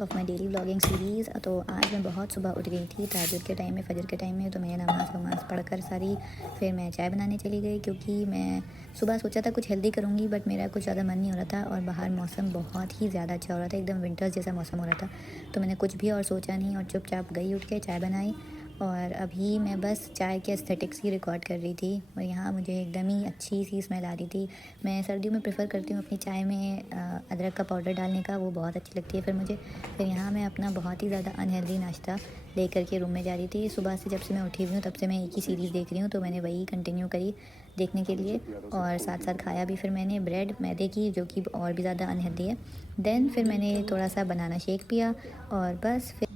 Of my daily vlogging series. तो आज मैं बहुत सुबह उठ गई थी, तहज्जुद के टाइम में, फजर के टाइम में। तो मैं नमाज़ पढ़कर सारी फिर मैं चाय बनाने चली गई, क्योंकि मैं सुबह सोचा था कुछ हेल्दी करूँगी, बट मेरा कुछ ज़्यादा मन नहीं हो रहा था और बाहर मौसम बहुत ही ज़्यादा अच्छा हो रहा था, एकदम विंटर्स जैसा मौसम हो रहा था। तो मैंने कुछ भी और सोचा नहीं और चुपचाप गई, उठ के चाय बनाई। और अभी मैं बस चाय के एस्थेटिक्स ही रिकॉर्ड कर रही थी और यहाँ मुझे एकदम ही अच्छी सी स्मेल आ रही थी। मैं सर्दियों में प्रेफर करती हूँ अपनी चाय में अदरक का पाउडर डालने का, वो बहुत अच्छी लगती है फिर मुझे। फिर यहाँ मैं अपना बहुत ही ज़्यादा अनहेल्दी नाश्ता लेकर के रूम में जा रही थी। सुबह से जब से मैं उठी हुई हूँ तब से मैं एक ही सीरीज़ देख रही हूँ, तो मैंने वही कंटिन्यू करी देखने के लिए। और साथ साथ खाया भी फिर मैंने ब्रेड मैदे की, जो कि और भी ज़्यादा अनहेल्दी है। देन फिर मैंने थोड़ा सा बनाना शेक पिया और बस फिर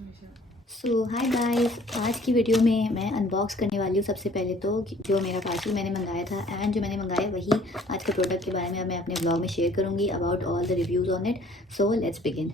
सो हाय गाइस, आज की वीडियो में मैं अनबॉक्स करने वाली हूँ सबसे पहले तो जो मेरा पार्सल मैंने मंगाया था, एंड जो मैंने मंगाया वही आज के प्रोडक्ट के बारे में मैं अपने ब्लॉग में शेयर करूँगी about all the reviews on it. So let's begin.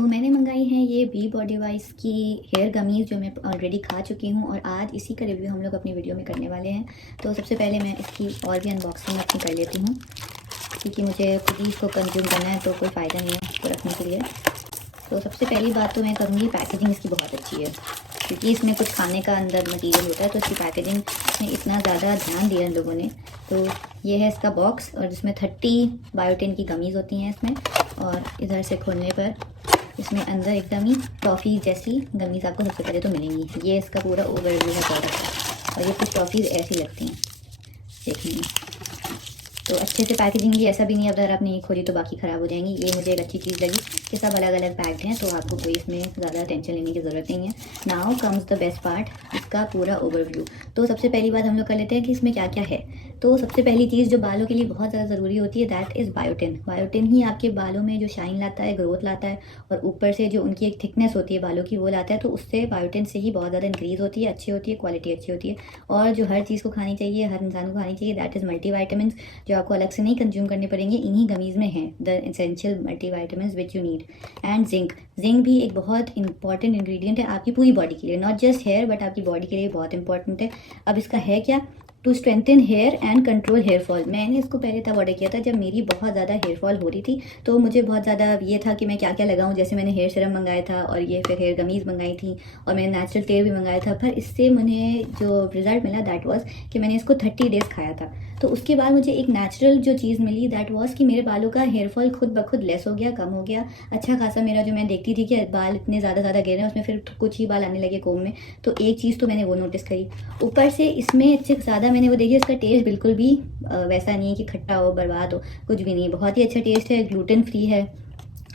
मैंने मंगाई है ये बी बॉडी वाइस की हेयर गमीज़, जो मैं ऑलरेडी खा चुकी हूँ और आज इसी का रिव्यू हम लोग अपनी वीडियो में करने वाले हैं। तो सबसे पहले मैं इसकी और भी अनबॉक्सिंग अपनी कर लेती हूँ, क्योंकि मुझे खुद ही इसको कंज्यूम करना है, तो कोई फ़ायदा नहीं है इसको रखने के लिए। तो सबसे पहली बात तो मैं करूँगी, पैकेजिंग इसकी बहुत अच्छी है, क्योंकि इसमें कुछ खाने का अंदर मटेरियल होता है, तो इसकी पैकेजिंग में इतना ज़्यादा ध्यान दिया इन लोगों ने। तो ये है इसका बॉक्स, और जिसमें 30 बायोटिन की गमीज़ होती हैं इसमें। और इधर से खोलने पर इसमें अंदर एकदम ही टॉफ़ी जैसी गमीज़ आपको सबसे पहले तो मिलेंगी। ये इसका पूरा ओवरव्यू है प्रोडक्ट का, और ये कुछ टॉफ़ीज़ ऐसी लगती हैं देखने में। तो अच्छे से पैकेजिंग भी, ऐसा भी नहीं अगर आपने ये खोली तो बाकी ख़राब हो जाएंगी। ये मुझे एक अच्छी चीज़ लगी कि सब अलग अलग पैक्ड हैं, तो आपको कोई इसमें ज़्यादा टेंशन लेने की ज़रूरत नहीं है। Now comes the best part, इसका पूरा ओवरव्यू। तो सबसे पहली बात हम लोग कर लेते हैं कि इसमें क्या क्या है। तो सबसे पहली चीज़ जो बालों के लिए बहुत ज़्यादा ज़रूरी होती है, दैट इज़ बायोटिन। बायोटिन ही आपके बालों में जो शाइन लाता है, ग्रोथ लाता है, और ऊपर से जो उनकी एक थिकनेस होती है बालों की, वो लाता है। तो उससे बायोटिन से ही बहुत ज़्यादा इंक्रीज़ होती है, अच्छी होती है, क्वालिटी अच्छी होती है। और जो हर चीज़ को खानी चाहिए, हर इंसान को खानी चाहिए, दैट इज़ मल्टीविटामिन्स, जो आपको अलग से नहीं कंज्यूम करने पड़ेंगे, इन्हीं गमीज़ में हैं the essential multivitamins which you need. And zinc, zinc भी एक बहुत इंपॉर्टेंट इंग्रेडिएंट है आपकी पूरी बॉडी के लिए, नॉट जस्ट हेयर बट आपकी बॉडी के लिए बहुत इंपॉर्टेंट है। अब इसका है क्या, to strengthen hair and control hair fall. मैंने इसको पहले तब ऑर्डर किया था जब मेरी बहुत ज़्यादा हेयर फॉल हो रही थी, तो मुझे बहुत ज़्यादा ये था कि मैं क्या क्या लगाऊं। जैसे मैंने हेयर सीरम मंगाया था, और ये फिर हेयर गमीज़ मंगाई थी, और मैंने नेचुरल तेल भी मंगाया था। पर इससे मुझे जो रिज़ल्ट मिला दैट वाज कि मैंने इसको 30 डेज़ खाया था। तो उसके बाद मुझे एक नेचुरल जो चीज़ मिली, दैट वाज कि मेरे बालों का हेयर फॉल खुद ब खुद लेस हो गया, कम हो गया। अच्छा खासा मेरा, जो मैं देखती थी कि बाल इतने ज़्यादा गिर रहे हैं, उसमें फिर कुछ ही बाल आने लगे कोम में। तो एक चीज़ तो मैंने वो नोटिस करी। ऊपर से इसमें अच्छे ज़्यादा मैंने वो देखी, इसका टेस्ट बिल्कुल भी वैसा नहीं है कि खट्टा हो, बर्बाद हो, कुछ भी नहीं। बहुत ही अच्छा टेस्ट है, ग्लूटेन फ्री है।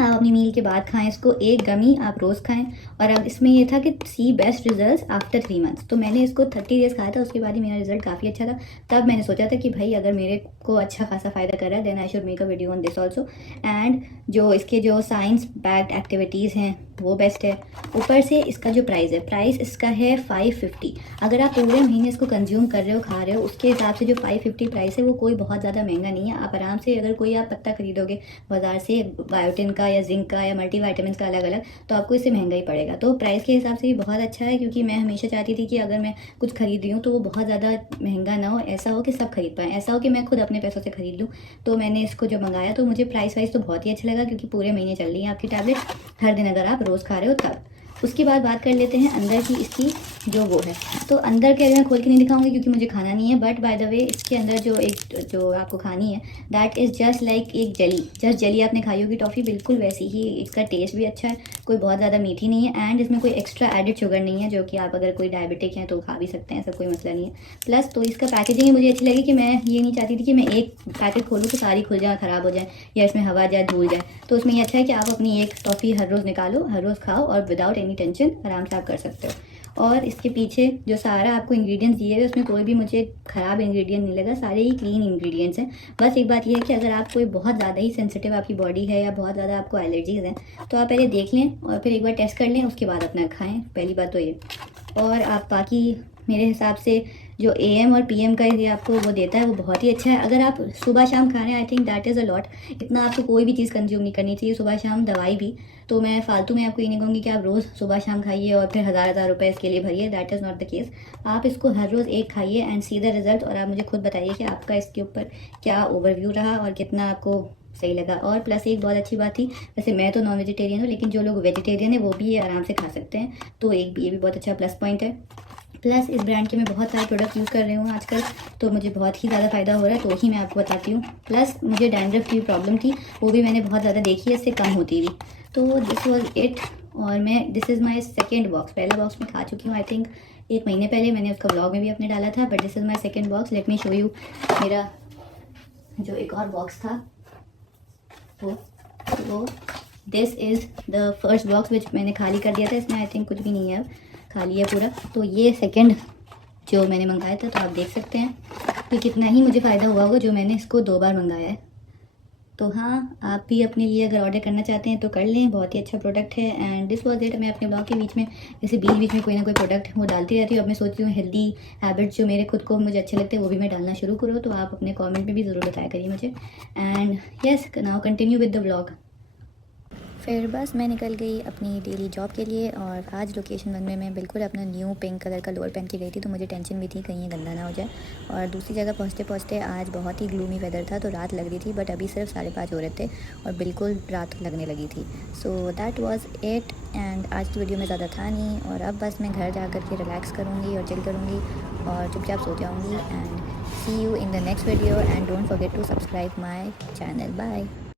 आप अपनी मील के बाद खाएं इसको, एक गमी आप रोज़ खाएं। और अब इसमें ये था कि सी बेस्ट रिजल्ट्स आफ्टर 3 मंथ्स। तो मैंने इसको 30 डेज़ खाया था, उसके बाद ही मेरा रिजल्ट काफ़ी अच्छा था। तब मैंने सोचा था कि भाई अगर मेरे को अच्छा खासा फ़ायदा कर रहा है, then I should make a video on this also. And जो इसके जो साइंस बैक्ड एक्टिविटीज़ हैं वो बेस्ट है। ऊपर से इसका जो प्राइस इसका है 550। अगर आप पूरे महीने इसको कंज्यूम कर रहे हो, खा रहे हो, उसके हिसाब से जो 550 प्राइस है वो कोई बहुत ज़्यादा महंगा नहीं है। आप आराम से, अगर कोई आप पत्ता खरीदोगे बाज़ार से बायोटिन का या जिंक का या मल्टीविटामिन्स का अलग अलग, तो आपको इससे महंगा ही पड़ेगा। तो प्राइस के हिसाब से भी बहुत अच्छा है, क्योंकि मैं हमेशा चाहती थी कि अगर मैं कुछ खरीद रही हूँ तो वो बहुत ज़्यादा महंगा ना हो, ऐसा हो कि सब खरीद पाएँ, ऐसा हो कि मैं खुद अपने पैसों से खरीद लूँ। तो मैंने इसको जो मंगाया, तो मुझे प्राइस वाइज तो बहुत ही अच्छा लगा, क्योंकि पूरे महीने चल रही है आपकी टैबलेट, हर दिन अगर आप रोज़ खा रहे हो तब। उसके बाद बात कर लेते हैं अंदर की इसकी जो वो है। तो अंदर के मैं खोल के नहीं दिखाऊंगी क्योंकि मुझे खाना नहीं है, बट बाय द वे इसके अंदर जो आपको खानी है, दैट इज़ जस्ट लाइक एक जेली। जस्ट जेली आपने खाई होगी टॉफ़ी, बिल्कुल वैसी ही। इसका टेस्ट भी अच्छा है, कोई बहुत ज़्यादा मीठी नहीं है, एंड इसमें कोई एक्स्ट्रा एडिड शुगर नहीं है, जो कि आप अगर कोई डायबिटिक हैं तो खा भी सकते हैं, ऐसा कोई मसला नहीं है। प्लस तो इसका पैकेजिंग मुझे अच्छी लगी कि मैं ये नहीं चाहती थी कि मैं एक पैकेट खोलूँ तो सारी खुल जाए, ख़राब हो जाए, या इसमें हवा जाए, धूल जाए। तो उसमें ये अच्छा है कि आप अपनी एक टॉफ़ी हर रोज़ निकालो, हर रोज़ खाओ, और विदाउट एनी टेंशन आराम से आप कर सकते हो। और इसके पीछे जो सारा आपको इंग्रेडिएंट्स दिए हुए उसमें कोई भी मुझे ख़राब इंग्रेडिएंट नहीं लगा, सारे ही क्लीन इंग्रेडिएंट्स हैं। बस एक बात यह है कि अगर आप कोई बहुत ज़्यादा ही सेंसिटिव आपकी बॉडी है या बहुत ज़्यादा आपको एलर्जीज़ हैं तो आप पहले देख लें और फिर एक बार टेस्ट कर लें, उसके बाद अपना खाएँ, पहली बात तो ये। और आप बाकी मेरे हिसाब से जो AM और PM का ये आपको वो देता है वो बहुत ही अच्छा है। अगर आप सुबह शाम खा रहे हैं I think that is a lot. इतना आपको कोई भी चीज़ कंज्यूम नहीं करनी चाहिए सुबह शाम, दवाई भी। तो मैं फालतू में आपको ये नहीं कहूँगी कि आप रोज़ सुबह शाम खाइए और फिर हज़ार रुपये इसके लिए भरिए, that is not the case. आप इसको हर रोज़ एक खाइए एंड सी द रिज़ल्ट, और आप मुझे खुद बताइए कि आपका इसके ऊपर क्या ओवरव्यू रहा और कितना आपको सही लगा। और प्लस एक बहुत अच्छी बात थी, वैसे मैं तो नॉन वेजिटेरियन हूँ लेकिन जो लोग वेजिटेरियन है वो भी ये आराम से खा सकते हैं, तो एक ये भी बहुत अच्छा प्लस पॉइंट है। प्लस इस ब्रांड के मैं बहुत सारे प्रोडक्ट यूज़ कर रही हूँ आजकल, तो मुझे बहुत ही ज़्यादा फ़ायदा हो रहा है, तो ही मैं आपको बताती हूँ। प्लस मुझे डैंड्रफ की प्रॉब्लम थी, वो भी मैंने बहुत ज़्यादा देखी है, इससे कम होती हुई। तो दिस वॉज इट। और मैं this is my second box, पहला बॉक्स मैं खा चुकी हूँ आई थिंक 1 महीने पहले, मैंने उसका ब्लॉग में भी अपने डाला था, but this is my second box. Let me show you मेरा जो एक और बॉक्स था वो this is the first box which मैंने खाली कर दिया था, इसमें आई थिंक कुछ भी नहीं है, अब खाली है पूरा। तो ये सेकंड जो मैंने मंगाया था, तो आप देख सकते हैं कि कितना ही मुझे फ़ायदा हुआ होगा जो मैंने इसको 2 बार मंगाया है। तो हाँ, आप भी अपने लिए अगर ऑर्डर करना चाहते हैं तो कर लें, बहुत ही अच्छा प्रोडक्ट है। And this was it. मैं अपने ब्लॉग के बीच में जैसे बीच में कोई ना कोई प्रोडक्ट वो डालती रहती हूँ। अब मैं सोचती हूँ हेल्दी हैबिट्स जो मेरे खुद को मुझे अच्छे लगते हैं वो भी मैं डालना शुरू करूँ, तो आप अपने कमेंट में भी ज़रूर बताया करिए मुझे। And yes, now continue with the blog. फिर बस मैं निकल गई अपनी डेली जॉब के लिए, और आज लोकेशन 1 में मैं बिल्कुल अपना न्यू पिंक कलर का लोअर पहन के गई थी, तो मुझे टेंशन भी थी कहीं ये गंदा ना हो जाए। और दूसरी जगह पहुँचते पहुँचते आज बहुत ही ग्लूमी वेदर था, तो रात लग रही थी, बट अभी सिर्फ 5:30 हो रहे थे और बिल्कुल रात लगने लगी थी। So that was it. And आज की वीडियो में ज़्यादा था नहीं, और अब बस मैं घर जा कर के रिलैक्स करूँगी और चिल करूँगी और चुपचाप सो जाऊँगी। And see you in the next video, and don't forget to subscribe my channel. Bye.